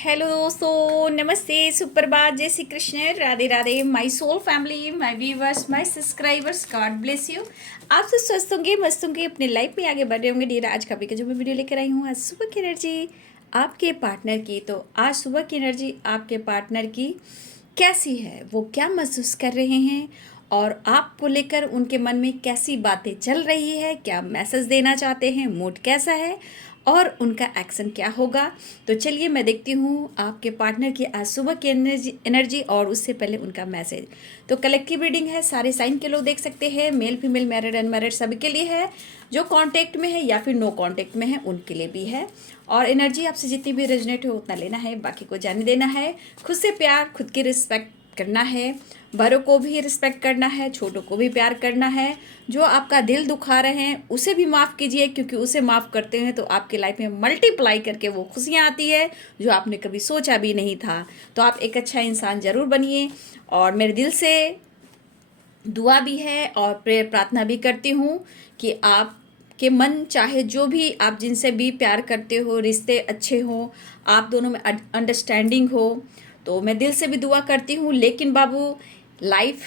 Hello दोस्तों, नमस्ते, सुप्रभात, जय Shri Krishna, Radhe Radhe, my soul family, my viewers, my subscribers, God bless you. आप सब स्वस्थ होंगे, मस्त होंगे, अपने लाइफ में आगे बढ़ रहे होंगे। डियर, आज का जो मैं वीडियो लेकर आई हूँ, आज सुबह की एनर्जी आपके पार्टनर की। तो आज सुबह की एनर्जी आपके पार्टनर की कैसी है, वो क्या महसूस कर रहे हैं और आपको लेकर उनके मन में कैसी बातें चल रही है, क्या मैसेज देना चाहते हैं, मूड कैसा है और उनका एक्शन क्या होगा। तो चलिए मैं देखती हूँ आपके पार्टनर की आज सुबह की एनर्जी और उससे पहले उनका मैसेज। तो कलेक्टिव रीडिंग है, सारे साइन के लोग देख सकते हैं, मेल फीमेल मैरिड अनमैरिड सभी के लिए है, जो कांटेक्ट में है या फिर नो कांटेक्ट में है उनके लिए भी है। और एनर्जी आपसे जितनी भी रेजोनेट हो उतना लेना है, बाकी को जाने देना है। खुद से प्यार, खुद की रिस्पेक्ट करना है, बड़ों को भी रिस्पेक्ट करना है, छोटों को भी प्यार करना है। जो आपका दिल दुखा रहे हैं उसे भी माफ़ कीजिए, क्योंकि उसे माफ़ करते हैं तो आपकी लाइफ में मल्टीप्लाई करके वो खुशियाँ आती है जो आपने कभी सोचा भी नहीं था। तो आप एक अच्छा इंसान ज़रूर बनिए और मेरे दिल से दुआ भी है और प्रेयर प्रार्थना भी करती हूँ कि आप के मन चाहे जो भी आप जिनसे भी प्यार करते हो, रिश्ते अच्छे हों, आप दोनों में अंडरस्टैंडिंग हो। तो मैं दिल से भी दुआ करती हूँ। लेकिन बाबू, लाइफ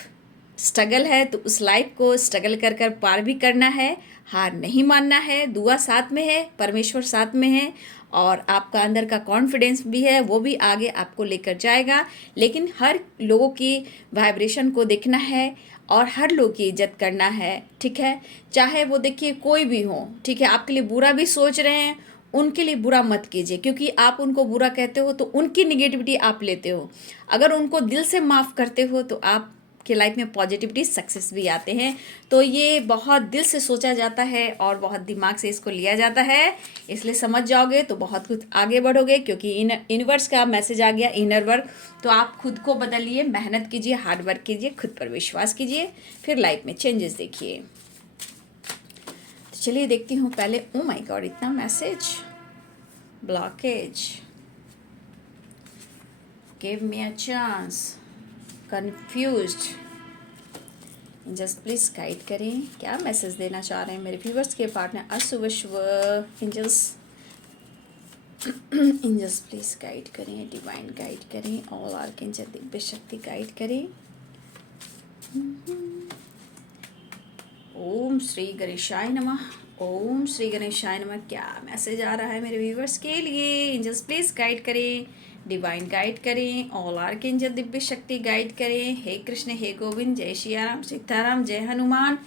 स्ट्रगल है तो उस लाइफ को स्ट्रगल कर कर पार भी करना है, हार नहीं मानना है। दुआ साथ में है, परमेश्वर साथ में है और आपका अंदर का कॉन्फिडेंस भी है, वो भी आगे आपको लेकर जाएगा। लेकिन हर लोगों की वाइब्रेशन को देखना है और हर लोग की इज्जत करना है, ठीक है। चाहे वो देखिए कोई भी हो, ठीक है, आपके लिए बुरा भी सोच रहे हैं, उनके लिए बुरा मत कीजिए, क्योंकि आप उनको बुरा कहते हो तो उनकी निगेटिविटी आप लेते हो। अगर उनको दिल से माफ़ करते हो तो आप के लाइफ में पॉजिटिविटी सक्सेस भी आते हैं। तो ये बहुत दिल से सोचा जाता है और बहुत दिमाग से इसको लिया जाता है, इसलिए समझ जाओगे तो बहुत कुछ आगे बढ़ोगे, क्योंकि यूनिवर्स का मैसेज आ गया, इनर वर्क। तो आप खुद को बदलिए, मेहनत कीजिए, हार्ड वर्क कीजिए, खुद पर विश्वास कीजिए, फिर लाइफ में चेंजेस देखिए। तो चलिए देखती हूँ पहले। ओ माय गॉड, इतना message, blockage, give me a chance, confused. Angels please guide करें, क्या मैसेज देना चाह रहे हैं मेरे व्यूवर्स के पार्टनर आज सुबह सुबह। एंजल्स एंजल्स प्लीज गाइड करें, डिवाइन गाइड करें, ऑल आर्कएंजल दिव्य शक्ति गाइड करें। ओम श्री गणेशाय नमः, ओम श्री गणेशाय नमः। क्या मैसेज आ रहा है मेरे व्यूवर्स के लिए? एंजल्स प्लीज गाइड करें, डिवाइन गाइड करें, ऑल आर्कएंजल दिव्य शक्ति गाइड करें। हे कृष्ण, हे गोविंद, जय श्री राम, सीताराम, जय हनुमान,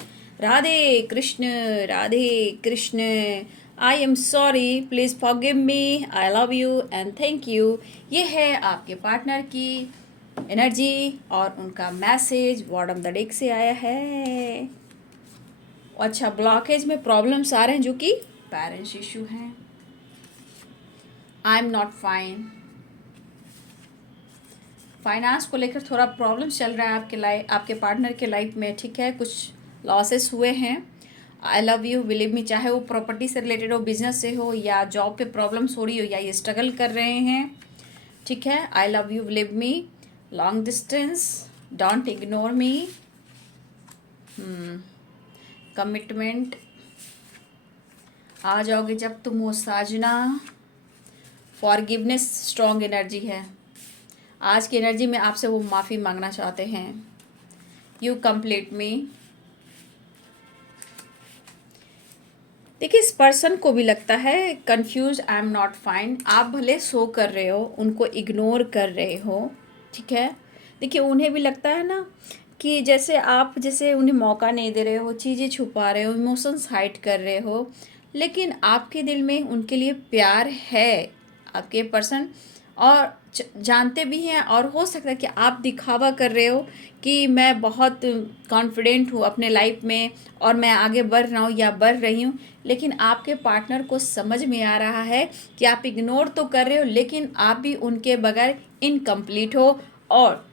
राधे कृष्ण, राधे कृष्ण। आई am sorry, please forgive me, I love you and thank you. ये है आपके पार्टनर की एनर्जी और उनका मैसेज बॉटम द डेक से आया है। अच्छा, ब्लॉकेज में प्रॉब्लम्स आ रहे हैं जो कि पेरेंट्स इशू हैं। I am not fine, finance को लेकर थोड़ा प्रॉब्लम चल रहा है आपके पार्टनर के लाइफ में, ठीक है। कुछ लॉसेस हुए हैं। आई लव यू, बिलीव मी, चाहे वो प्रॉपर्टी से रिलेटेड हो, बिजनेस से हो, या जॉब पे प्रॉब्लम्स हो रही हो, या ये स्ट्रगल कर रहे हैं, ठीक है। I love you, believe me, long distance, don't ignore me, commitment, आ जाओगे जब तुम हो साजना, फॉरगिवनेस, स्ट्रॉन्ग एनर्जी है। आज की एनर्जी में आपसे वो माफ़ी मांगना चाहते हैं। यू कंप्लीट मी। देखिए, इस पर्सन को भी लगता है confuse, I am not fine. आप भले सो कर रहे हो, उनको इग्नोर कर रहे हो, ठीक है। देखिए, उन्हें भी लगता है ना कि जैसे उन्हें मौका नहीं दे रहे हो, चीज़ें छुपा रहे हो, इमोशंस हाइड कर रहे हो, लेकिन आपके दिल में उनके लिए प्यार है। आपके पर्सन और जानते भी हैं, और हो सकता है कि आप दिखावा कर रहे हो कि मैं बहुत कॉन्फिडेंट हूँ अपने लाइफ में और मैं आगे बढ़ रहा हूँ या बढ़ रही हूँ, लेकिन आपके पार्टनर को समझ में आ रहा है कि आप इग्नोर तो कर रहे हो, लेकिन आप भी उनके बगैर इनकम्प्लीट हो और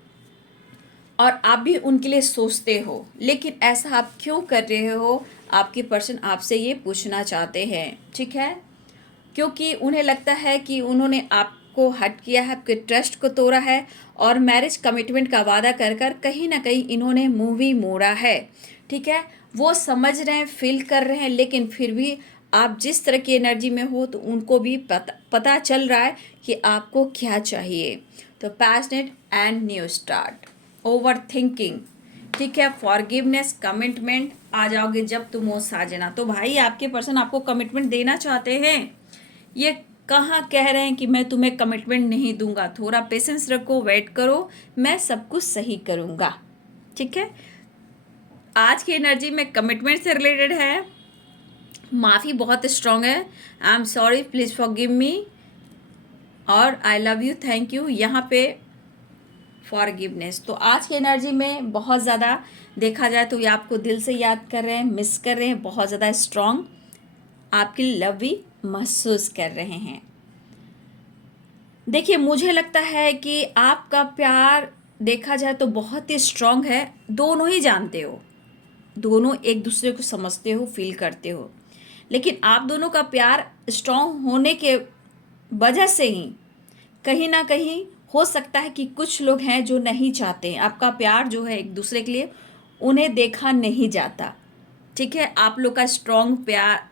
आप भी उनके लिए सोचते हो। लेकिन ऐसा आप क्यों कर रहे हो? आपके पर्सन आपसे ये पूछना चाहते हैं, ठीक है। क्योंकि उन्हें लगता है कि उन्होंने आपको हर्ट किया है, आपके ट्रस्ट को तोड़ा है और मैरिज कमिटमेंट का वादा कर कर कहीं ना कहीं इन्होंने मुंह भी मोड़ा है, ठीक है। वो समझ रहे हैं, फील कर रहे हैं, लेकिन फिर भी आप जिस तरह की एनर्जी में हो तो उनको भी पता चल रहा है कि आपको क्या चाहिए। तो passionate and new start, over thinking, ठीक है, फॉरगिवनेस, कमिटमेंट आ जाओगे जब तुम हो साजना। तो भाई आपके पर्सन आपको कमिटमेंट देना चाहते हैं। ये कहाँ कह रहे हैं कि मैं तुम्हें कमिटमेंट नहीं दूंगा, थोड़ा पेशेंस रखो, वेट करो, मैं सब कुछ सही करूँगा। ठीक है, आज की एनर्जी में कमिटमेंट से रिलेटेड है, माफ़ी बहुत स्ट्रांग है, I am sorry, please forgive me, और I love you, thank you, यहाँ पे फॉरगिवनेस। तो आज की एनर्जी में बहुत ज़्यादा देखा जाए तो ये आपको दिल से याद कर रहे हैं, मिस कर रहे हैं, बहुत ज़्यादा स्ट्रांग आपकी लव भी महसूस कर रहे हैं। देखिए, मुझे लगता है कि आपका प्यार देखा जाए तो बहुत ही स्ट्रांग है। दोनों ही जानते हो, दोनों एक दूसरे को समझते हो, फील करते हो, लेकिन आप दोनों का प्यार स्ट्रांग होने के वजह से ही कहीं ना कहीं हो सकता है कि कुछ लोग हैं जो नहीं चाहते हैं आपका प्यार जो है एक दूसरे के लिए, उन्हें देखा नहीं जाता। ठीक है, आप लोग का स्ट्रांग प्यार,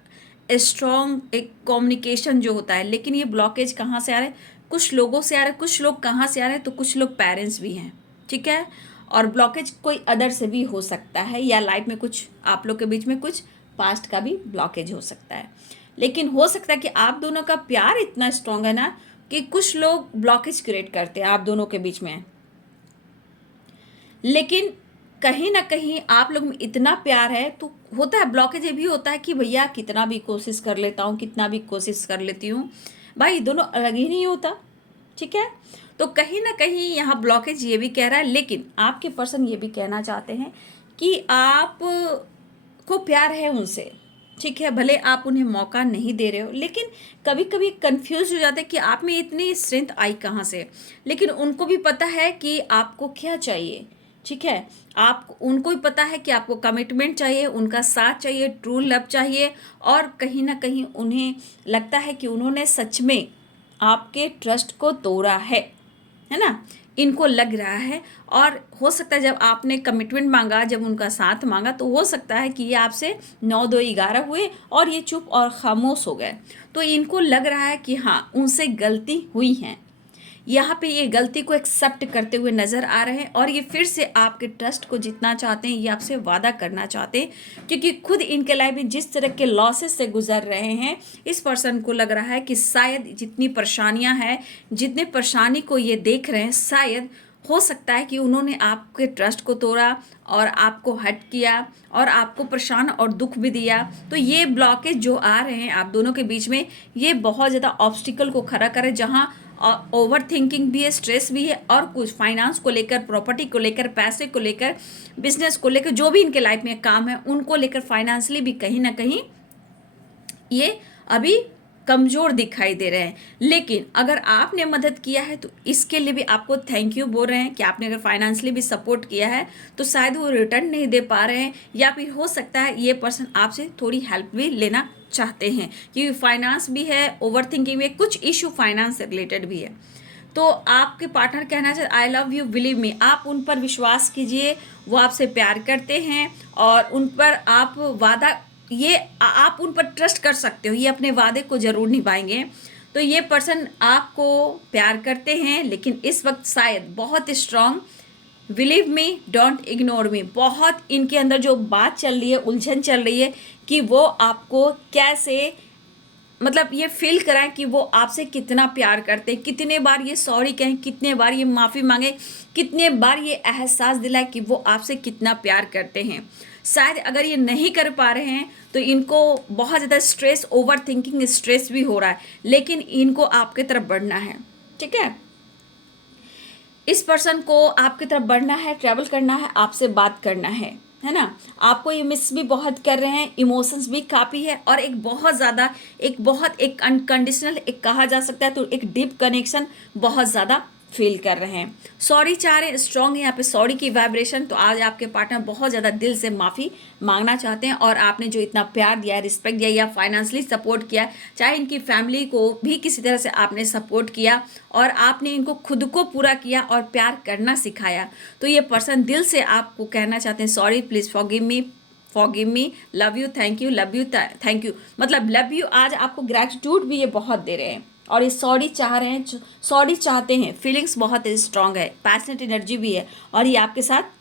स्ट्रांग एक कम्युनिकेशन जो होता है, लेकिन ये ब्लॉकेज कहाँ से आ रहा है? कुछ लोगों से आ रहा है, कुछ लोग कहाँ से आ रहे हैं, तो कुछ लोग पेरेंट्स भी हैं। ठीक है, और ब्लॉकेज कोई अदर से भी हो सकता है, या लाइफ में कुछ आप लोग के बीच में कुछ पास्ट का भी ब्लॉकेज हो सकता है। लेकिन हो सकता है कि आप दोनों का प्यार इतना स्ट्रांग है ना कि कुछ लोग ब्लॉकेज क्रिएट करते हैं आप दोनों के बीच में। लेकिन कहीं ना कहीं आप लोग में इतना प्यार है तो होता है ब्लॉकेज, ये भी होता है कि भैया कितना भी कोशिश कर लेता हूँ, कितना भी कोशिश कर लेती हूँ, भाई दोनों अलग ही नहीं होता। ठीक है, तो कहीं ना कहीं यहाँ ब्लॉकेज ये भी कह रहा है, लेकिन आपके पर्सन ये भी कहना चाहते हैं कि आप को प्यार है उनसे। ठीक है, भले आप उन्हें मौका नहीं दे रहे हो, लेकिन कभी कभी कंफ्यूज हो जाते हैं कि आप में इतनी स्ट्रेंथ आई कहाँ से। लेकिन उनको भी पता है कि आपको क्या चाहिए। ठीक है, आप उनको भी पता है कि आपको कमिटमेंट चाहिए, उनका साथ चाहिए, ट्रू लव चाहिए, और कहीं ना कहीं उन्हें लगता है कि उन्होंने सच में आपके ट्रस्ट को तोड़ा है ना, इनको लग रहा है। और हो सकता है जब आपने कमिटमेंट मांगा, जब उनका साथ मांगा, तो हो सकता है कि ये आपसे 9-2-11 हुए और ये चुप और खामोश हो गए। तो इनको लग रहा है कि हाँ, उनसे गलती हुई है। यहाँ पे ये गलती को एक्सेप्ट करते हुए नज़र आ रहे हैं, और ये फिर से आपके ट्रस्ट को जीतना चाहते हैं, ये आपसे वादा करना चाहते हैं, क्योंकि खुद इनके लाइफ में जिस तरह के लॉसेस से गुजर रहे हैं, इस पर्सन को लग रहा है कि शायद जितनी परेशानियां हैं, जितने परेशानी को ये देख रहे हैं, शायद हो सकता है कि उन्होंने आपके ट्रस्ट को तोड़ा और आपको हर्ट किया और आपको परेशान और दुख भी दिया। तो ये ब्लॉकेज जो आ रहे हैं आप दोनों के बीच में, ये बहुत ज़्यादा ऑब्स्टिकल को खड़ा करे, जहाँ ओवर थिंकिंग भी है, स्ट्रेस भी है, और कुछ फाइनेंस को लेकर, प्रॉपर्टी को लेकर, पैसे को लेकर, बिजनेस को लेकर, जो भी इनके लाइफ में काम है उनको लेकर फाइनेंशियली भी कहीं ना कहीं ये अभी कमज़ोर दिखाई दे रहे हैं। लेकिन अगर आपने मदद किया है तो इसके लिए भी आपको थैंक यू बोल रहे हैं कि आपने अगर फाइनेंशियली भी सपोर्ट किया है तो शायद वो रिटर्न नहीं दे पा रहे हैं, या फिर हो सकता है ये पर्सन आपसे थोड़ी हेल्प भी लेना चाहते हैं, क्योंकि फाइनेंस भी है, ओवर थिंकिंग में कुछ इशू फाइनेंस से रिलेटेड भी है। तो आपके पार्टनर कहना चाहते आई लव यू, बिलीव मी, आप उन पर विश्वास कीजिए, वो आपसे प्यार करते हैं और उन पर आप वादा, ये आप उन पर ट्रस्ट कर सकते हो, ये अपने वादे को ज़रूर निभाएंगे। तो ये पर्सन आपको प्यार करते हैं, लेकिन इस वक्त शायद बहुत strong, believe me, don't ignore मी, बहुत इनके अंदर जो बात चल रही है, उलझन चल रही है कि वो आपको कैसे, मतलब ये फील कराएं कि वो आपसे कितना प्यार करते हैं, कितने बार ये सॉरी कहें, कितने बार ये माफ़ी मांगे, कितने बार ये एहसास दिलाए कि वो आपसे कितना प्यार करते हैं। शायद अगर ये नहीं कर पा रहे हैं तो इनको बहुत ज़्यादा स्ट्रेस, ओवर थिंकिंग स्ट्रेस भी हो रहा है, लेकिन इनको आपके तरफ बढ़ना है। ठीक है, इस पर्सन को आपकी तरफ बढ़ना है, ट्रैवल करना है, आपसे बात करना है ना। आपको ये मिस भी बहुत कर रहे हैं, इमोशंस भी काफ़ी है, और एक बहुत ज़्यादा, एक अनकंडीशनल, एक कहा जा सकता है तो एक डीप कनेक्शन बहुत ज़्यादा फील कर रहे हैं। सॉरी चाह रहे हैं, स्ट्रॉन्ग है यहाँ पे सॉरी की वाइब्रेशन। तो आज आपके पार्टनर बहुत ज़्यादा दिल से माफ़ी मांगना चाहते हैं, और आपने जो इतना प्यार दिया, रिस्पेक्ट दिया, या फाइनेंशियली सपोर्ट किया, चाहे इनकी फैमिली को भी किसी तरह से आपने सपोर्ट किया, और आपने इनको खुद को पूरा किया और प्यार करना सिखाया, तो ये पर्सन दिल से आपको कहना चाहते हैं sorry, please forgive me, forgive me, love you, thank you, love you, thank you, मतलब लव यू। आज आपको ग्रैटिट्यूड भी ये बहुत दे रहे हैं और ये सॉरी चाह रहे हैं, सॉरी चाहते हैं। फीलिंग्स बहुत स्ट्रांग है, पैशनेट एनर्जी भी है। और ये आपके साथ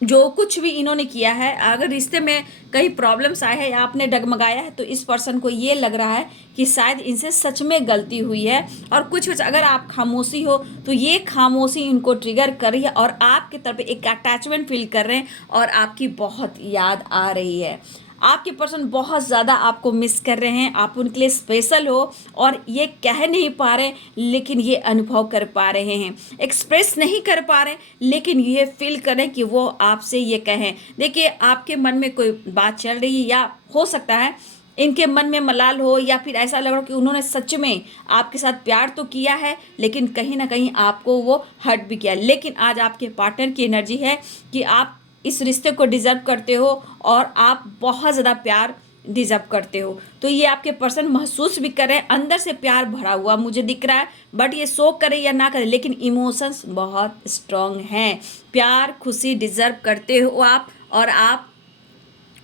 जो कुछ भी इन्होंने किया है, अगर रिश्ते में कहीं प्रॉब्लम्स आए हैं या आपने डगमगाया है, तो इस पर्सन को ये लग रहा है कि शायद इनसे सच में गलती हुई है। और कुछ अगर आप खामोशी हो तो ये खामोशी इनको ट्रिगर कर रही है और आपकी तरफ एक अटैचमेंट फील कर रहे हैं और आपकी बहुत याद आ रही है। आपके पर्सन बहुत ज़्यादा आपको मिस कर रहे हैं, आप उनके लिए स्पेशल हो और ये कह नहीं पा रहे, लेकिन ये अनुभव कर पा रहे हैं। एक्सप्रेस नहीं कर पा रहे, लेकिन ये फील करें कि वो आपसे ये कहें। देखिए, आपके मन में कोई बात चल रही है या हो सकता है इनके मन में मलाल हो या फिर ऐसा लग रहा हो कि उन्होंने सच में आपके साथ प्यार तो किया है, लेकिन कहीं ना कहीं आपको वो हर्ट भी किया। लेकिन आज आपके पार्टनर की एनर्जी है कि आप इस रिश्ते को डिज़र्व करते हो और आप बहुत ज़्यादा प्यार डिज़र्व करते हो। तो ये आपके पर्सन महसूस भी कर रहे हैं, अंदर से प्यार भरा हुआ मुझे दिख रहा है। बट ये शो करे या ना करे, लेकिन इमोशंस बहुत स्ट्रांग हैं। प्यार खुशी डिज़र्व करते हो आप, और आप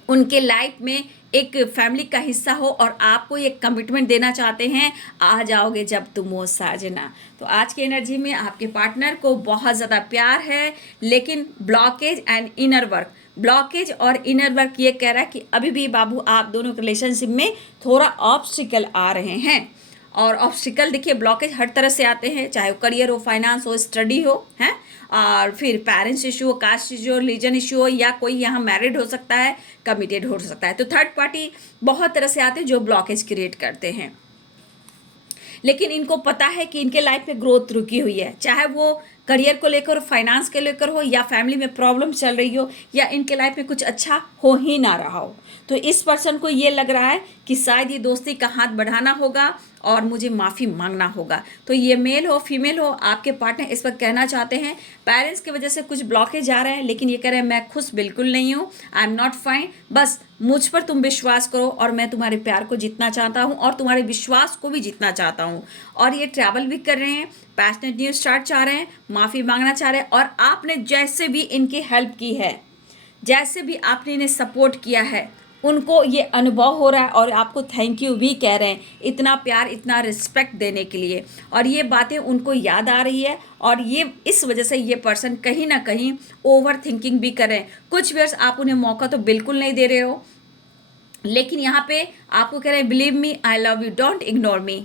उनके लाइफ में एक फैमिली का हिस्सा हो और आपको ये कमिटमेंट देना चाहते हैं, आ जाओगे जब तुम हो साजना। तो आज की एनर्जी में आपके पार्टनर को बहुत ज़्यादा प्यार है, लेकिन blockage and inner work, blockage और इनर वर्क ये कह रहा है कि अभी भी बाबू आप दोनों के रिलेशनशिप में थोड़ा ऑब्स्टिकल आ रहे हैं। और ऑब्स्टिकल देखिए, ब्लॉकेज हर तरह से आते हैं, चाहे वो करियर हो, फाइनेंस हो, स्टडी हो, हैं, और फिर पेरेंट्स इशू हो, कास्ट इशू हो, रिलीजन इशू हो, या कोई यहाँ मैरिड हो सकता है, कमिटेड हो सकता है। तो थर्ड पार्टी बहुत तरह से आते हैं जो ब्लॉकेज क्रिएट करते हैं। लेकिन इनको पता है कि इनके लाइफ में ग्रोथ रुकी हुई है, चाहे वो करियर को लेकर, फाइनेंस के लेकर हो, या फैमिली में प्रॉब्लम चल रही हो, या इनके लाइफ में कुछ अच्छा हो ही ना रहा हो। तो इस पर्सन को ये लग रहा है कि शायद ये दोस्ती का हाथ बढ़ाना होगा और मुझे माफ़ी मांगना होगा। तो ये मेल हो फीमेल हो, आपके पार्टनर इस वक्त कहना चाहते हैं पेरेंट्स की वजह से कुछ ब्लॉकेज आ रहे हैं, लेकिन ये कह रहे हैं मैं खुश बिल्कुल नहीं हूँ, आई एम नॉट फाइन, बस मुझ पर तुम विश्वास करो और मैं तुम्हारे प्यार को जीतना चाहता हूँ और तुम्हारे विश्वास को भी जीतना चाहता हूँ। और ये ट्रैवल भी कर रहे हैं, पैशनेट न्यू स्टार्ट चाह रहे हैं, माफ़ी मांगना चाह रहे हैं। और आपने जैसे भी इनकी हेल्प की है, जैसे भी आपने इन्हें सपोर्ट किया है, उनको ये अनुभव हो रहा है और आपको थैंक यू भी कह रहे हैं, इतना प्यार इतना रिस्पेक्ट देने के लिए। और ये बातें उनको याद आ रही है और ये इस वजह से ये पर्सन कहीं ना कहीं ओवर थिंकिंग भी कर रहे हैं। कुछ वर्ष आप उन्हें मौका तो बिल्कुल नहीं दे रहे हो, लेकिन यहाँ पे आपको कह रहे हैं believe me, I love you, don't ignore मी,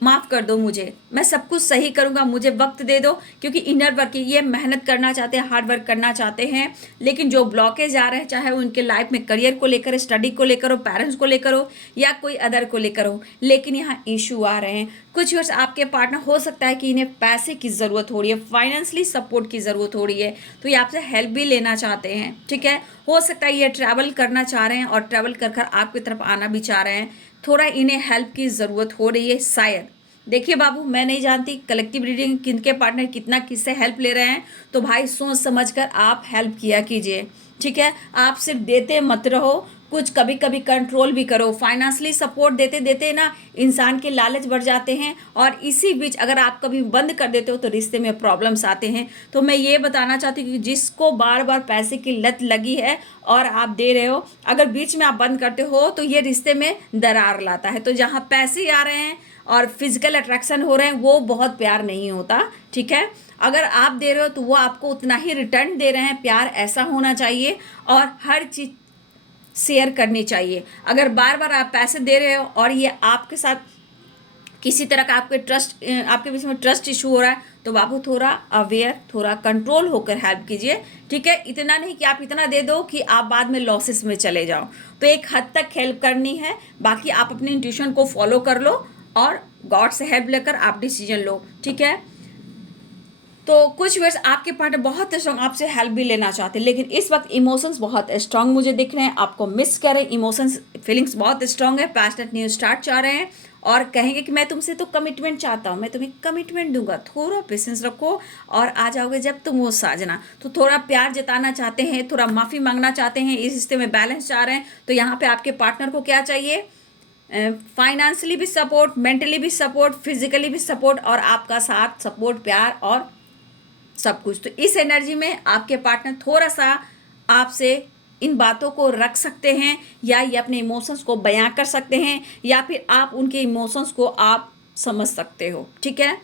माफ़ कर दो मुझे, मैं सब कुछ सही करूँगा, मुझे वक्त दे दो। क्योंकि इनर वर्क ये मेहनत करना चाहते हैं, हार्ड वर्क करना चाहते हैं, लेकिन जो ब्लॉकेज आ रहे हैं, चाहे वो उनके लाइफ में करियर को लेकर, स्टडी को लेकर हो, पेरेंट्स को लेकर हो, या कोई अदर को लेकर हो, लेकिन यहाँ इशू आ रहे हैं। कुछ वर्ष आपके पार्टनर हो सकता है कि इन्हें पैसे की ज़रूरत हो रही है, फाइनेंशियली सपोर्ट की ज़रूरत हो रही है, तो ये आपसे हेल्प भी लेना चाहते हैं। ठीक है, हो सकता है ये ट्रैवल करना चाह रहे हैं और ट्रैवल कर कर आपकी तरफ आना भी चाह रहे हैं, थोड़ा इन्हें हेल्प की ज़रूरत हो रही है शायद। देखिए बाबू, मैं नहीं जानती कलेक्टिव रीडिंग किनके पार्टनर कितना किससे हेल्प ले रहे हैं, तो भाई सोच समझ कर आप हेल्प किया कीजिए। ठीक है, आप सिर्फ देते मत रहो, कुछ कभी कभी कंट्रोल भी करो। फाइनेंशियली सपोर्ट देते देते ना इंसान के लालच बढ़ जाते हैं, और इसी बीच अगर आप कभी बंद कर देते हो तो रिश्ते में प्रॉब्लम्स आते हैं। तो मैं ये बताना चाहती हूँ कि जिसको बार बार पैसे की लत लगी है और आप दे रहे हो, अगर बीच में आप बंद करते हो तो ये रिश्ते में दरार लाता है। तो जहाँ पैसे आ रहे हैं और फिजिकल अट्रैक्शन हो रहे हैं, वो बहुत प्यार नहीं होता। ठीक है, अगर आप दे रहे हो तो वो आपको उतना ही रिटर्न दे रहे हैं। प्यार ऐसा होना चाहिए और हर चीज़ शेयर करनी चाहिए। अगर बार बार आप पैसे दे रहे हो और ये आपके साथ किसी तरह का आपके बीच में ट्रस्ट इशू हो रहा है, तो बाबू थोड़ा अवेयर, थोड़ा कंट्रोल होकर हेल्प कीजिए। ठीक है, इतना नहीं कि आप इतना दे दो कि आप बाद में लॉसेस में चले जाओ। तो एक हद तक हेल्प करनी है, बाकी आप अपने इंट्यूशन को फॉलो कर लो और गॉड से हेल्प लेकर आप डिसीजन लो। ठीक है, तो कुछ वर्ष आपके पार्टनर बहुत स्ट्रांग आपसे हेल्प भी लेना चाहते हैं, लेकिन इस वक्त इमोशंस बहुत स्ट्रांग मुझे दिख रहे हैं, आपको मिस कर रहे हैं। इमोशंस फीलिंग्स बहुत स्ट्रांग है, पैशनेट न्यू स्टार्ट चाह रहे हैं और कहेंगे कि मैं तुमसे तो कमिटमेंट चाहता हूँ, मैं तुम्हें कमिटमेंट दूंगा, थोड़ा पेशेंस रखो और आ जाओगे जब तुम हो साजना। तो थोड़ा प्यार जताना चाहते हैं, थोड़ा माफ़ी मांगना चाहते हैं, इस रिश्ते में बैलेंस चाह रहे हैं। तो यहाँ पे आपके पार्टनर को क्या चाहिए? फाइनेंशियली भी सपोर्ट, मेंटली भी सपोर्ट, फिजिकली भी सपोर्ट, और आपका साथ, सपोर्ट, प्यार और सब कुछ। तो इस एनर्जी में आपके पार्टनर थोड़ा सा आपसे इन बातों को रख सकते हैं, या ये अपने इमोशंस को बयां कर सकते हैं, या फिर आप उनके इमोशंस को आप समझ सकते हो। ठीक है,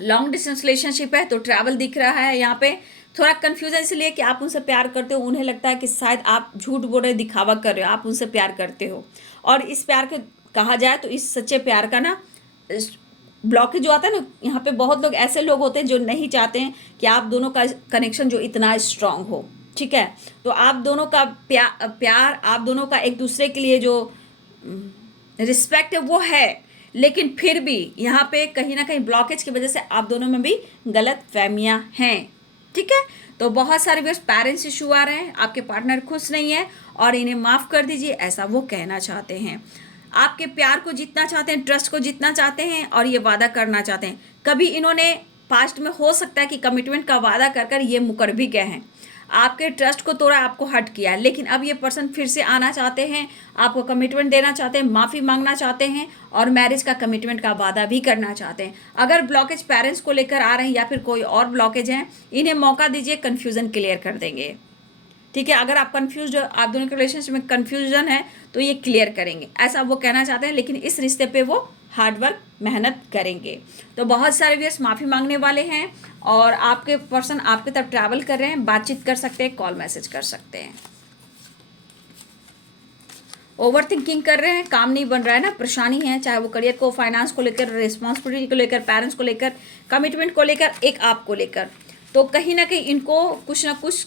लॉन्ग डिस्टेंस रिलेशनशिप है तो ट्रैवल दिख रहा है यहाँ पे। थोड़ा कन्फ्यूजन इसलिए कि आप उनसे प्यार करते हो, उन्हें लगता है कि शायद आप झूठ बोल रहे, दिखावा कर रहे हो, आप उनसे प्यार करते हो। और इस प्यार के कहा जाए तो इस सच्चे प्यार का ना ब्लॉकेज जो आता है ना, यहाँ पे बहुत लोग ऐसे लोग होते हैं जो नहीं चाहते हैं कि आप दोनों का कनेक्शन जो इतना स्ट्रांग हो। ठीक है, तो आप दोनों का प्यार आप दोनों का एक दूसरे के लिए जो रिस्पेक्ट है वो है, लेकिन फिर भी यहाँ पे कहीं ना कहीं ब्लॉकेज की वजह से आप दोनों में भी गलत फहमियाँ हैं। ठीक है, तो बहुत सारे व्यर्स पेरेंट्स इशू आ रहे हैं, आपके पार्टनर खुश नहीं है और इन्हें माफ़ कर दीजिए, ऐसा वो कहना चाहते हैं। आपके प्यार को जीतना चाहते हैं, ट्रस्ट को जीतना चाहते हैं और ये वादा करना चाहते हैं। कभी इन्होंने पास्ट में हो सकता है कि कमिटमेंट का वादा कर कर ये मुकर भी गए हैं, आपके ट्रस्ट को तोड़ा, आपको हर्ट किया, लेकिन अब ये पर्सन फिर से आना चाहते हैं, आपको कमिटमेंट देना चाहते हैं, माफ़ी मांगना चाहते हैं और मैरिज का कमिटमेंट का वादा भी करना चाहते हैं। अगर ब्लॉकेज पेरेंट्स को लेकर आ रहे हैं या फिर कोई और ब्लॉकेज हैं, इन्हें मौका दीजिए, कन्फ्यूज़न क्लियर कर देंगे। ठीक है, अगर आप कंफ्यूज, आप दोनों के रिलेशनशिप में कंफ्यूजन है तो ये क्लियर करेंगे, ऐसा वो कहना चाहते हैं। लेकिन इस रिश्ते पे वो हार्ड वर्क मेहनत करेंगे। तो बहुत सारे व्यूअर्स माफ़ी मांगने वाले हैं और आपके पर्सन आपकी तरफ ट्रैवल कर रहे हैं, बातचीत कर सकते हैं, कॉल मैसेज कर सकते हैं। ओवर थिंकिंग कर रहे हैं, काम नहीं बन रहा है ना, परेशानी है, चाहे वो करियर को, फाइनेंस को लेकर, रिस्पॉन्सिबिलिटी को लेकर, पेरेंट्स को लेकर, कमिटमेंट को लेकर, एक आपको लेकर। तो कहीं ना कहीं इनको कुछ ना कुछ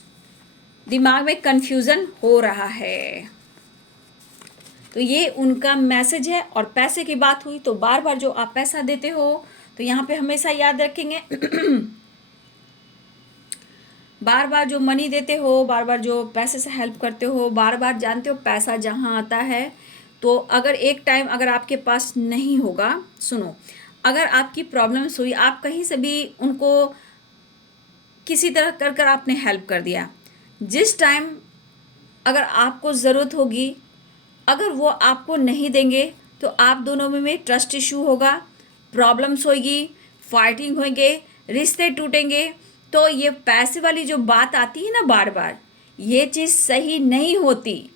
दिमाग में कन्फ्यूज़न हो रहा है। तो ये उनका मैसेज है। और पैसे की बात हुई तो बार बार जो आप पैसा देते हो तो यहाँ पे हमेशा याद रखेंगे बार बार जो मनी देते हो, बार बार जो पैसे से हेल्प करते हो, बार बार जानते हो पैसा जहाँ आता है, तो अगर एक टाइम अगर आपके पास नहीं होगा, सुनो, अगर आपकी प्रॉब्लम्स हुई, आप कहीं से भी उनको किसी तरह कर कर आपने हेल्प कर दिया, जिस टाइम अगर आपको ज़रूरत होगी, अगर वो आपको नहीं देंगे तो आप दोनों में ट्रस्ट इशू होगा, प्रॉब्लम्स होगी, फाइटिंग होंगे, रिश्ते टूटेंगे। तो ये पैसे वाली जो बात आती है ना बार बार, ये चीज़ सही नहीं होती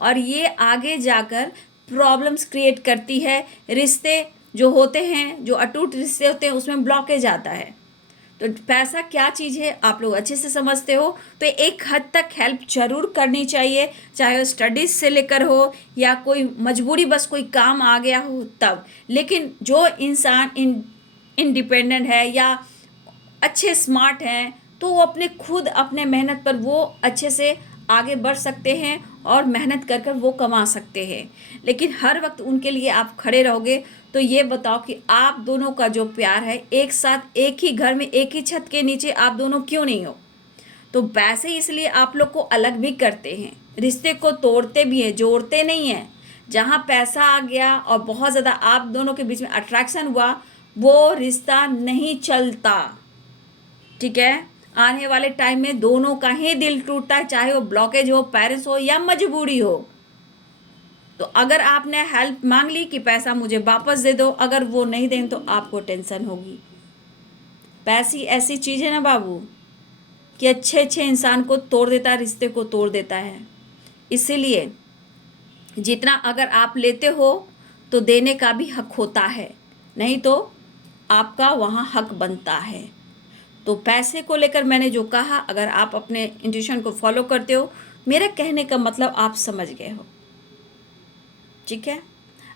और ये आगे जाकर प्रॉब्लम्स क्रिएट करती है। रिश्ते जो होते हैं, जो अटूट रिश्ते होते हैं, उसमें ब्लॉकेज आता है। तो पैसा क्या चीज़ है आप लोग अच्छे से समझते हो, तो एक हद तक हेल्प जरूर करनी चाहिए, चाहे वो स्टडीज़ से लेकर हो या कोई मजबूरी, बस कोई काम आ गया हो तब। लेकिन जो इंसान इंडिपेंडेंट है या अच्छे स्मार्ट हैं, तो वो अपने खुद अपने मेहनत पर वो अच्छे से आगे बढ़ सकते हैं और मेहनत कर कर वो कमा सकते हैं। लेकिन हर वक्त उनके लिए आप खड़े रहोगे तो ये बताओ कि आप दोनों का जो प्यार है, एक साथ एक ही घर में एक ही छत के नीचे आप दोनों क्यों नहीं हो। तो पैसे इसलिए आप लोग को अलग भी करते हैं, रिश्ते को तोड़ते भी हैं, जोड़ते नहीं हैं। जहाँ पैसा आ गया और बहुत ज़्यादा आप दोनों के बीच में अट्रैक्शन हुआ, वो रिश्ता नहीं चलता। ठीक है, आने वाले टाइम में दोनों का ही दिल टूटता है, चाहे वो ब्लॉकेज हो, पेरेंट्स हो या मजबूरी हो। तो अगर आपने हेल्प मांग ली कि पैसा मुझे वापस दे दो, अगर वो नहीं दें तो आपको टेंशन होगी। पैसे ऐसी चीज़ है ना बाबू कि अच्छे अच्छे इंसान को तोड़ देता है, रिश्ते को तोड़ देता है। इसीलिए जितना अगर आप लेते हो तो देने का भी हक होता है, नहीं तो आपका वहाँ हक बनता है। तो पैसे को लेकर मैंने जो कहा, अगर आप अपने इंट्यूशन को फॉलो करते हो, मेरा कहने का मतलब आप समझ गए हो। ठीक है,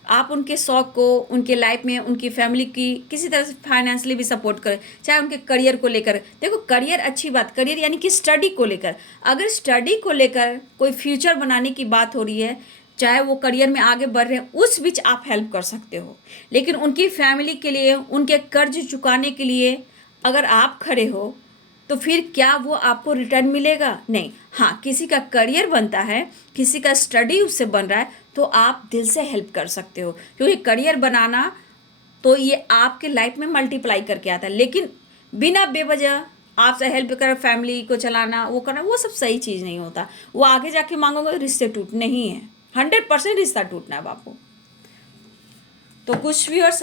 आप उनके शौक को, उनके लाइफ में उनकी फैमिली की किसी तरह से फाइनेंशियली भी सपोर्ट करें, चाहे उनके करियर को लेकर। देखो करियर अच्छी बात, करियर यानी कि स्टडी को लेकर, अगर स्टडी को लेकर कोई फ्यूचर बनाने की बात हो रही है, चाहे वो करियर में आगे बढ़ रहे हैं, उस बीच आप हेल्प कर सकते हो। लेकिन उनकी फैमिली के लिए, उनके कर्ज चुकाने के लिए अगर आप खड़े हो तो फिर क्या वो आपको रिटर्न मिलेगा? नहीं। हाँ, किसी का करियर बनता है, किसी का स्टडी उससे बन रहा है, तो आप दिल से हेल्प कर सकते हो, क्योंकि करियर बनाना तो ये आपके लाइफ में मल्टीप्लाई करके आता है। लेकिन बिना बेवजह आपसे हेल्प कर फैमिली को चलाना, वो करना, वो सब सही चीज़ नहीं होता। वो आगे जाके मांगोगे, रिश्ते टूटने ही है, 100% रिश्ता टूटना है बापू। तो कुछ व्यूअर्स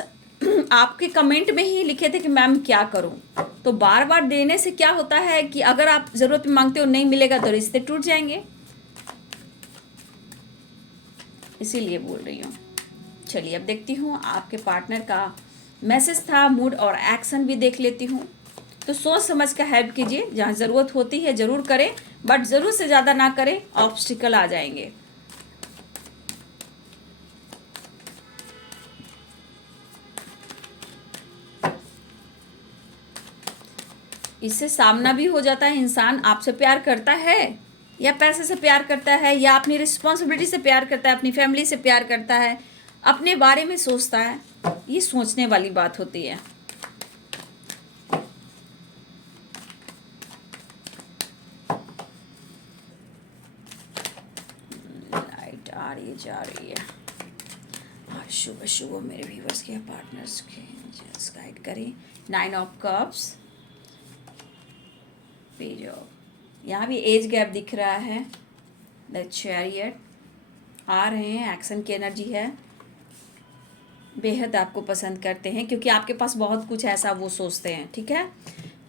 आपके कमेंट में ही लिखे थे कि मैम क्या करूं, तो बार बार देने से क्या होता है कि अगर आप ज़रूरत में मांगते हो नहीं मिलेगा तो रिश्ते टूट जाएंगे, इसीलिए बोल रही हूँ। चलिए अब देखती हूँ आपके पार्टनर का मैसेज था, मूड और एक्शन भी देख लेती हूँ। तो सोच समझ कर हेल्प कीजिए, जहाँ ज़रूरत होती है ज़रूर करें, बट ज़रूर से ज़्यादा ना करें, ऑब्स्टिकल आ जाएंगे। इससे सामना भी हो जाता है, इंसान आपसे प्यार करता है या पैसे से प्यार करता है या अपनी रिस्पॉन्सिबिलिटी से प्यार करता है, अपनी फैमिली से प्यार करता है, अपने बारे में सोचता है, ये सोचने वाली बात होती है। लाइट आ रही है जा रही है। आज शुभ शुभ मेरे व्यूवर्स के पार्टनर्स के गाइड करें। 9 ऑफ कप्स, पेज ऑफ, यहाँ भी एज गैप दिख रहा है। द चैरियट आ रहे हैं, एक्शन की एनर्जी है, बेहद आपको पसंद करते हैं क्योंकि आपके पास बहुत कुछ ऐसा वो सोचते हैं, ठीक है।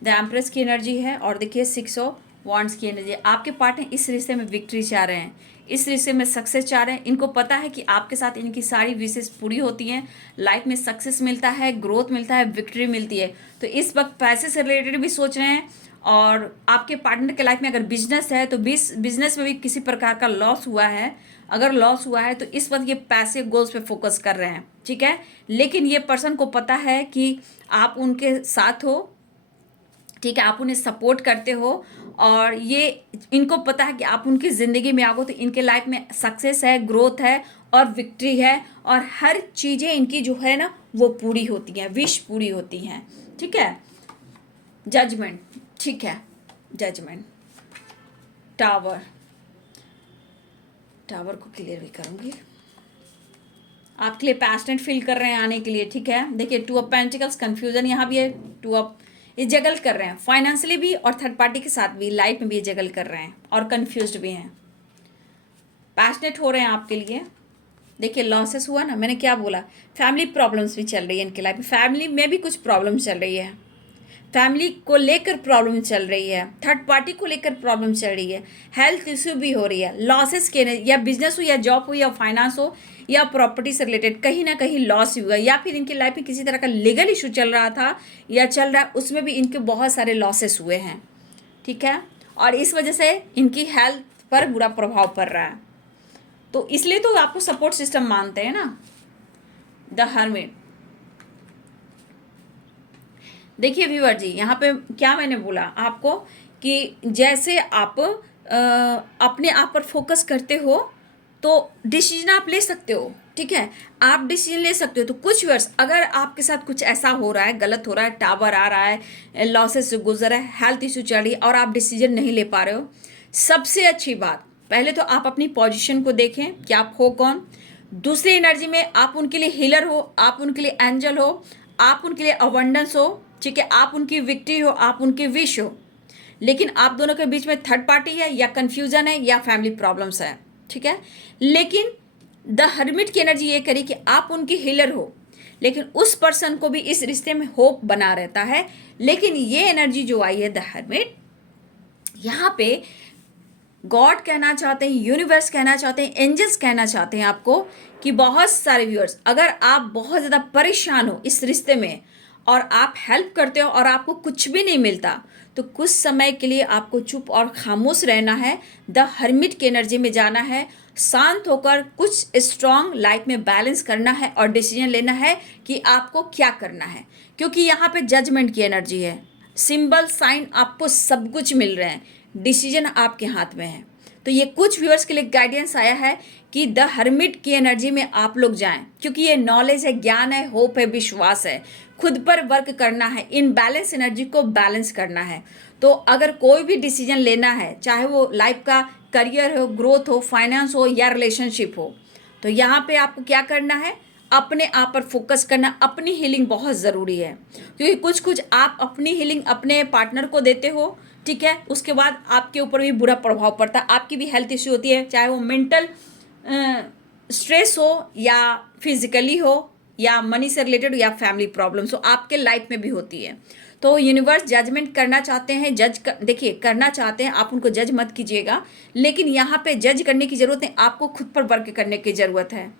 द एम्प्रेस की एनर्जी है और देखिए 6 ऑफ वॉन्ड्स की एनर्जी। आपके पार्टनर इस रिश्ते में विक्ट्री चाह रहे हैं, इस रिश्ते में सक्सेस चाह रहे हैं। इनको पता है कि आपके साथ इनकी सारी विशेष पूरी होती हैं, लाइफ में सक्सेस मिलता है, ग्रोथ मिलता है, विक्ट्री मिलती है। तो इस वक्त पैसे से रिलेटेड भी सोच रहे हैं, और आपके पार्टनर के लाइफ में अगर बिजनेस है तो बिजनेस में भी किसी प्रकार का लॉस हुआ है, अगर लॉस हुआ है तो इस वक्त ये पैसे गोल्स पे फोकस कर रहे हैं, ठीक है। लेकिन ये पर्सन को पता है कि आप उनके साथ हो, ठीक है, आप उन्हें सपोर्ट करते हो, और ये इनको पता है कि आप उनकी ज़िंदगी में आओ तो इनके लाइफ में सक्सेस है, ग्रोथ है और विक्ट्री है, और हर चीज़ें इनकी जो है ना वो पूरी होती हैं, विश पूरी होती हैं, ठीक है। जजमेंट, ठीक है, जजमेंट, टावर, टावर को क्लियर भी करूँगी। आपके लिए पैशनेट फील कर रहे हैं आने के लिए, ठीक है। देखिए 2 ऑफ पेंटिकल्स, कंफ्यूजन यहाँ भी है, 2 ऑफ, ये जगल कर रहे हैं फाइनेंशियली भी और थर्ड पार्टी के साथ भी, लाइफ में भी ये जगल कर रहे हैं और कंफ्यूज्ड भी हैं, पैशनेट हो रहे हैं आपके लिए। देखिए लॉसेस हुआ ना, मैंने क्या बोला, फैमिली प्रॉब्लम्स भी चल रही है इनके लाइफ में, फैमिली में भी कुछ प्रॉब्लम चल रही है, फैमिली को लेकर प्रॉब्लम चल रही है, थर्ड पार्टी को लेकर प्रॉब्लम चल रही है, हेल्थ इश्यू भी हो रही है, लॉसेस के, या बिजनेस हो या जॉब हो या फाइनेंस हो या प्रॉपर्टी से रिलेटेड कहीं ना कहीं लॉस हुआ, या फिर इनकी लाइफ में किसी तरह का लीगल इशू चल रहा था या चल रहा है, उसमें भी इनके बहुत सारे लॉसेस हुए हैं, ठीक है। और इस वजह से इनकी हेल्थ पर बुरा प्रभाव पड़ रहा है, तो इसलिए तो आपको सपोर्ट सिस्टम मानते हैं ना, द हर्मिट। देखिए व्यूअर जी, यहाँ पे क्या मैंने बोला आपको कि जैसे आप अपने आप पर फोकस करते हो तो डिसीजन आप ले सकते हो, ठीक है, आप डिसीजन ले सकते हो। तो कुछ वर्ष अगर आपके साथ कुछ ऐसा हो रहा है, गलत हो रहा है, टावर आ रहा है, लॉसेस से गुजर है, हेल्थ इशू चल रही है और आप डिसीजन नहीं ले पा रहे हो, सबसे अच्छी बात, पहले तो आप अपनी पोजीशन को देखें कि आप हो कौन। दूसरी एनर्जी में आप उनके लिए हीलर हो, आप उनके लिए एंजल हो, आप उनके लिए अबंडेंस हो, ठीक है, आप उनकी विक्ट्री हो, आप उनकी विश हो। लेकिन आप दोनों के बीच में थर्ड पार्टी है या कन्फ्यूजन है या फैमिली प्रॉब्लम्स है, ठीक है। लेकिन द हर्मिट की एनर्जी ये करी कि आप उनकी हीलर हो, लेकिन उस पर्सन को भी इस रिश्ते में होप बना रहता है। लेकिन ये एनर्जी जो आई है द हर्मिट, यहाँ पे गॉड कहना चाहते हैं, यूनिवर्स कहना चाहते हैं, एंजल्स कहना चाहते हैं आपको कि बहुत सारे व्यूअर्स, अगर आप बहुत ज़्यादा परेशान हो इस रिश्ते में और आप हेल्प करते हो और आपको कुछ भी नहीं मिलता, तो कुछ समय के लिए आपको चुप और खामोश रहना है, द हर्मिट की एनर्जी में जाना है, शांत होकर कुछ स्ट्रांग लाइफ में बैलेंस करना है और डिसीजन लेना है कि आपको क्या करना है, क्योंकि यहाँ पे जजमेंट की एनर्जी है, सिंबल साइन आपको सब कुछ मिल रहे हैं, डिसीजन आपके हाथ में है। तो ये कुछ व्यूअर्स के लिए गाइडेंस आया है कि द हर्मिट की एनर्जी में आप लोग जाएं, क्योंकि ये नॉलेज है, ज्ञान है, होप है, विश्वास है, खुद पर वर्क करना है, इन बैलेंस एनर्जी को बैलेंस करना है। तो अगर कोई भी डिसीजन लेना है, चाहे वो लाइफ का करियर हो, ग्रोथ हो, फाइनेंस हो या रिलेशनशिप हो, तो यहाँ पे आपको क्या करना है, अपने आप पर फोकस करना, अपनी हीलिंग बहुत ज़रूरी है, क्योंकि कुछ कुछ आप अपनी हीलिंग अपने पार्टनर को देते हो, ठीक है, उसके बाद आपके ऊपर भी बुरा प्रभाव पड़ता है, आपकी भी हेल्थ इश्यू होती है, चाहे वो मेंटल स्ट्रेस हो या फिजिकली हो या मनी से रिलेटेड हो या फैमिली प्रॉब्लम्स हो, आपके लाइफ में भी होती है। तो यूनिवर्स जजमेंट करना चाहते हैं, देखिए करना चाहते हैं, आप उनको जज मत कीजिएगा, लेकिन यहाँ पे जज करने की ज़रूरत नहीं, आपको खुद पर वर्क करने की ज़रूरत है।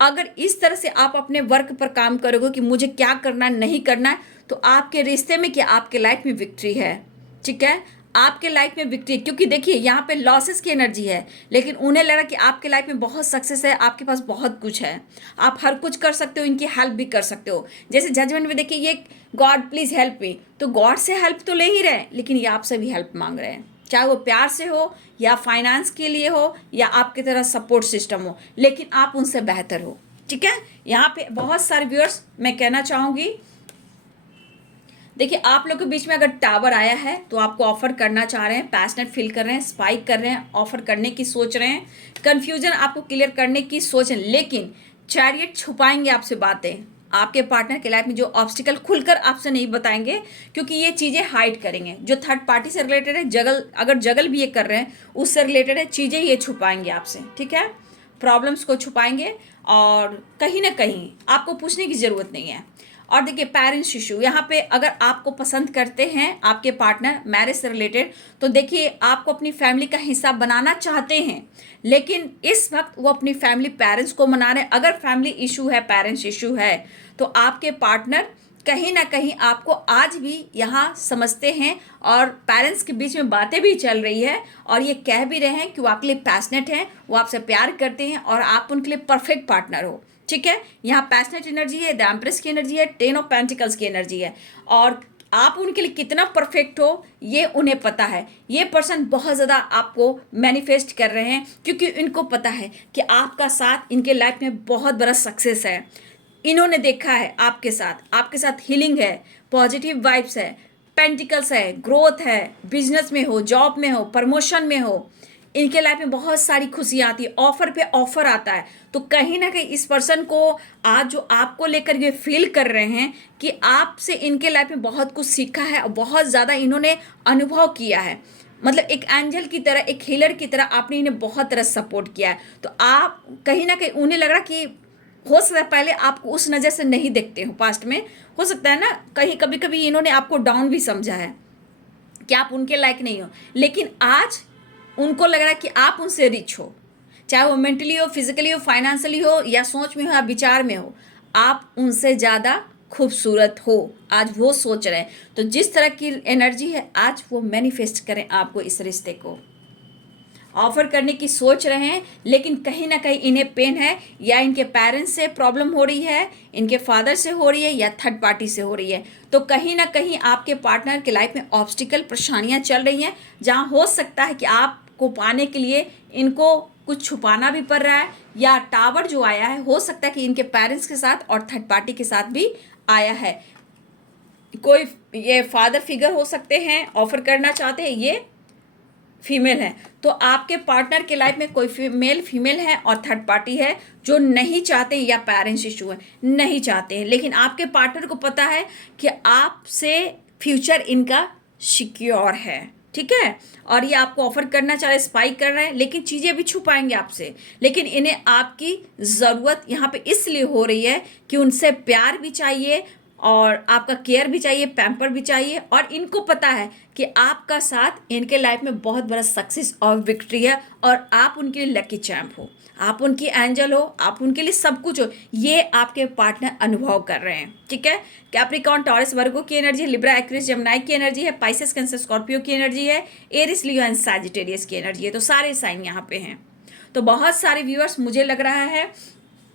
अगर इस तरह से आप अपने वर्क पर काम करोगे कि मुझे क्या करना नहीं करना है, तो आपके रिश्ते में क्या, आपके लाइफ में विक्ट्री है। ठीक है, आपके लाइफ में विक्ट्री, क्योंकि देखिए यहाँ पे लॉसेस की एनर्जी है, लेकिन उन्हें लग रहा कि आपके लाइफ में बहुत सक्सेस है, आपके पास बहुत कुछ है, आप हर कुछ कर सकते हो, इनकी हेल्प भी कर सकते हो। जैसे जजमेंट में देखिए ये गॉड प्लीज हेल्प मी, तो गॉड से हेल्प तो ले ही रहे हैं, लेकिन ये आपसे भी हेल्प मांग रहे हैं, चाहे वो प्यार से हो या फाइनेंस के लिए हो या आपकी तरह सपोर्ट सिस्टम हो, लेकिन आप उनसे बेहतर हो। ठीक है, यहाँ पे बहुत सारे व्यूअर्स मैं कहना चाहूँगी, देखिए आप लोग के बीच में अगर टावर आया है तो आपको ऑफर करना चाह रहे हैं, पैशनेट फील कर रहे हैं, स्पाइक कर रहे हैं, ऑफर करने की सोच रहे हैं, कन्फ्यूजन आपको क्लियर करने की सोच है, लेकिन चैरियट छुपाएंगे आपसे बातें, आपके पार्टनर के लाइफ में जो ऑब्स्टिकल खुलकर आपसे नहीं बताएंगे, क्योंकि ये चीज़ें हाइड करेंगे। जो थर्ड पार्टी से रिलेटेड है, अगर जगल भी ये कर रहे हैं, उससे रिलेटेड है चीज़ें, ये छुपाएंगे आपसे। ठीक है, प्रॉब्लम्स को छुपाएंगे और कहीं ना कहीं आपको पूछने की ज़रूरत नहीं है। और देखिए पेरेंट्स इशू, यहाँ पे अगर आपको पसंद करते हैं आपके पार्टनर मैरिज से रिलेटेड, तो देखिए आपको अपनी फैमिली का हिस्सा बनाना चाहते हैं, लेकिन इस वक्त वो अपनी फैमिली पेरेंट्स को मना रहे हैं। अगर फैमिली इशू है, पेरेंट्स इशू है, तो आपके पार्टनर कहीं ना कहीं आपको आज भी यहाँ समझते हैं, और पेरेंट्स के बीच में बातें भी चल रही है, और ये कह भी रहे हैं कि वो आपके लिए पैशनेट हैं, वो आपसे प्यार करते हैं और आप उनके लिए परफेक्ट पार्टनर हो। ठीक है, यहाँ पैशनेट एनर्जी है, द एम्प्रेस की एनर्जी है, 10 ऑफ पेंटिकल्स की एनर्जी है, और आप उनके लिए कितना परफेक्ट हो ये उन्हें पता है। ये पर्सन बहुत ज़्यादा आपको मैनिफेस्ट कर रहे हैं, क्योंकि इनको पता है कि आपका साथ इनके लाइफ में बहुत बड़ा सक्सेस है। इन्होंने देखा है आपके साथ हीलिंग है, पॉजिटिव वाइब्स है, पेंटिकल्स है, ग्रोथ है, बिजनेस में हो, जॉब में हो, प्रमोशन में हो, इनके लाइफ में बहुत सारी खुशियाँ आती है, ऑफर पे ऑफर आता है। तो कहीं ना कहीं इस पर्सन को आज जो आपको लेकर ये फील कर रहे हैं कि आपसे इनके लाइफ में बहुत कुछ सीखा है और बहुत ज़्यादा इन्होंने अनुभव किया है, मतलब एक एंजल की तरह, एक हीलर की तरह आपने इन्हें बहुत तरह सपोर्ट किया है। तो आप कहीं ना कहीं उन्हें लग रहा कि हो सकता है पहले आपको उस नज़र से नहीं देखते हो, पास्ट में हो सकता है ना, कहीं कभी कभी इन्होंने आपको डाउन भी समझा है कि आप उनके लायक नहीं हो, लेकिन आज उनको लग रहा है कि आप उनसे रिच हो, चाहे वो मेंटली हो, फिजिकली हो, फाइनेंशियली हो, या सोच में हो या विचार में हो, आप उनसे ज़्यादा खूबसूरत हो, आज वो सोच रहे हैं। तो जिस तरह की एनर्जी है आज वो मैनिफेस्ट करें आपको, इस रिश्ते को ऑफर करने की सोच रहे हैं, लेकिन कहीं ना कहीं इन्हें पेन है, या इनके पेरेंट्स से प्रॉब्लम हो रही है, इनके फादर से हो रही है, या थर्ड पार्टी से हो रही है। तो कहीं ना कहीं आपके पार्टनर के लाइफ में ऑब्स्टिकल, परेशानियां चल रही हैं, जहां हो सकता है कि आपको पाने के लिए इनको कुछ छुपाना भी पड़ रहा है, या टावर जो आया है हो सकता है कि इनके पेरेंट्स के साथ और थर्ड पार्टी के साथ भी आया है। कोई ये फादर फिगर हो सकते हैं, ऑफर करना चाहते हैं, ये फीमेल है। तो आपके पार्टनर के लाइफ में कोई मेल फीमेल है और थर्ड पार्टी है जो नहीं चाहते, या पेरेंट्स इशू है, नहीं चाहते हैं, लेकिन आपके पार्टनर को पता है कि आपसे फ्यूचर इनका सिक्योर है। ठीक है, और ये आपको ऑफर करना चाह रहे, स्पाइक कर रहे हैं, लेकिन चीज़ें भी छुपाएंगे आपसे, लेकिन इन्हें आपकी ज़रूरत यहाँ पे इसलिए हो रही है कि उनसे प्यार भी चाहिए और आपका केयर भी चाहिए, पैम्पर भी चाहिए, और इनको पता है कि आपका साथ इनके लाइफ में बहुत बड़ा सक्सेस और विक्ट्री है, और आप उनके लिए लकी चैम्प हो, आप उनकी एंजल हो, आप उनके लिए सब कुछ हो, ये आपके पार्टनर अनुभव कर रहे हैं। ठीक है, कैप्रिकॉर्न, टॉरस, वर्गो की एनर्जी, लिब्रा, एक्वेरियस, जेमिनी की एनर्जी है, पाइसेस, कैंसर, स्कॉर्पियो की एनर्जी है, एरिस, लियो एंड सैजिटेरियस की एनर्जी है। तो सारे साइन यहाँ पे हैं। तो बहुत सारे व्यूअर्स, मुझे लग रहा है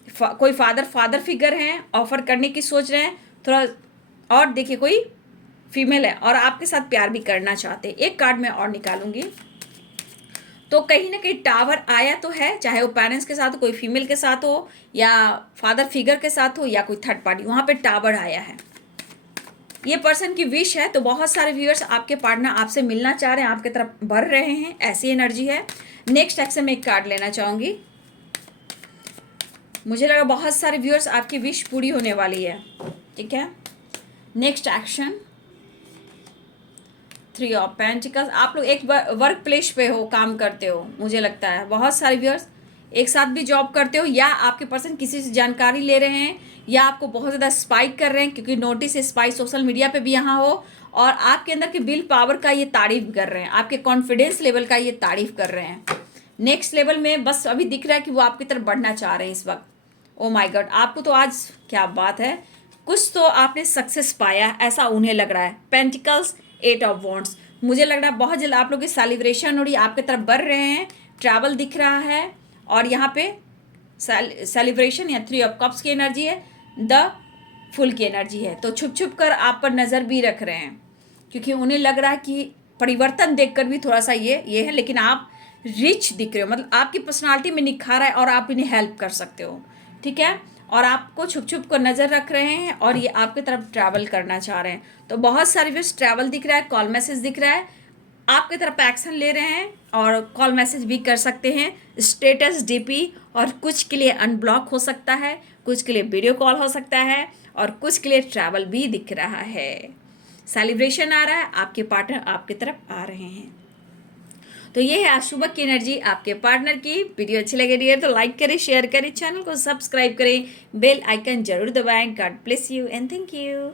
कोई फादर फिगर हैं, ऑफर करने की सोच रहे हैं थोड़ा, और देखिए कोई फीमेल है और आपके साथ प्यार भी करना चाहते हैं। एक कार्ड मैं और निकालूंगी। तो कहीं ना कहीं टावर आया तो है, चाहे वो पेरेंट्स के साथ हो, कोई फीमेल के साथ हो, या फादर फिगर के साथ हो, या कोई थर्ड पार्टी, वहाँ पे टावर आया है। ये पर्सन की विश है। तो बहुत सारे व्यूअर्स, आपके पार्टनर आपसे मिलना चाह रहे हैं, आपकी तरफ बढ़ रहे हैं, ऐसी एनर्जी है। नेक्स्ट एक्शन में एक कार्ड लेना चाहूँगी। मुझे लगा बहुत सारे व्यूअर्स आपकी विश पूरी होने वाली है। ठीक है, नेक्स्ट एक्शन, 3 ऑफ पेंटिकल्स। आप लोग एक वर्क प्लेस पे हो, काम करते हो, मुझे लगता है बहुत सारे व्यूअर्स एक साथ भी जॉब करते हो, या आपके पर्सन किसी से जानकारी ले रहे हैं, या आपको बहुत ज़्यादा स्पाइक कर रहे हैं, क्योंकि नोटिस स्पाइक सोशल मीडिया पे भी यहाँ हो, और आपके अंदर के विल पावर का ये तारीफ कर रहे हैं, आपके कॉन्फिडेंस लेवल का ये तारीफ कर रहे हैं। नेक्स्ट लेवल में बस अभी दिख रहा है कि वो आपकी तरफ बढ़ना चाह रहे हैं इस वक्त। ओ माय गॉड, आपको तो आज क्या बात है, कुछ तो आपने सक्सेस पाया ऐसा उन्हें लग रहा है। पेंटिकल्स, 8 ऑफ वॉन्ड्स, मुझे लग रहा है बहुत जल्द आप लोग की सेलिब्रेशन हो रही है, आपके तरफ बढ़ रहे हैं, ट्रैवल दिख रहा है, और यहाँ पे सेलिब्रेशन या 3 ऑफ कप्स की एनर्जी है, द फुल की एनर्जी है। तो छुप छुप कर आप पर नज़र भी रख रहे हैं, क्योंकि उन्हें लग रहा है कि परिवर्तन देखकर भी थोड़ा सा ये है, लेकिन आप रिच दिख रहे हो, मतलब आपकी पर्सनालिटी में निखार है और आप इन्हें हेल्प कर सकते हो, ठीक है। और आपको छुप छुप कर नज़र रख रहे हैं और ये आपकी तरफ ट्रैवल करना चाह रहे हैं। तो बहुत सारे व्यू ट्रैवल दिख रहा है, कॉल मैसेज दिख रहा है, आपकी तरफ एक्शन ले रहे हैं, और कॉल मैसेज भी कर सकते हैं, स्टेटस, डीपी, और कुछ के लिए अनब्लॉक हो सकता है, कुछ के लिए वीडियो कॉल हो सकता है, और कुछ के लिए ट्रैवल भी दिख रहा है। सेलिब्रेशन आ रहा है, आपके पार्टनर आपकी तरफ आ रहे हैं। तो ये है आज सुबह की एनर्जी आपके पार्टनर की। वीडियो अच्छी लगे डियर तो लाइक करें, शेयर करें, चैनल को सब्सक्राइब करें, बेल आइकन जरूर दबाएं। God bless you and thank you.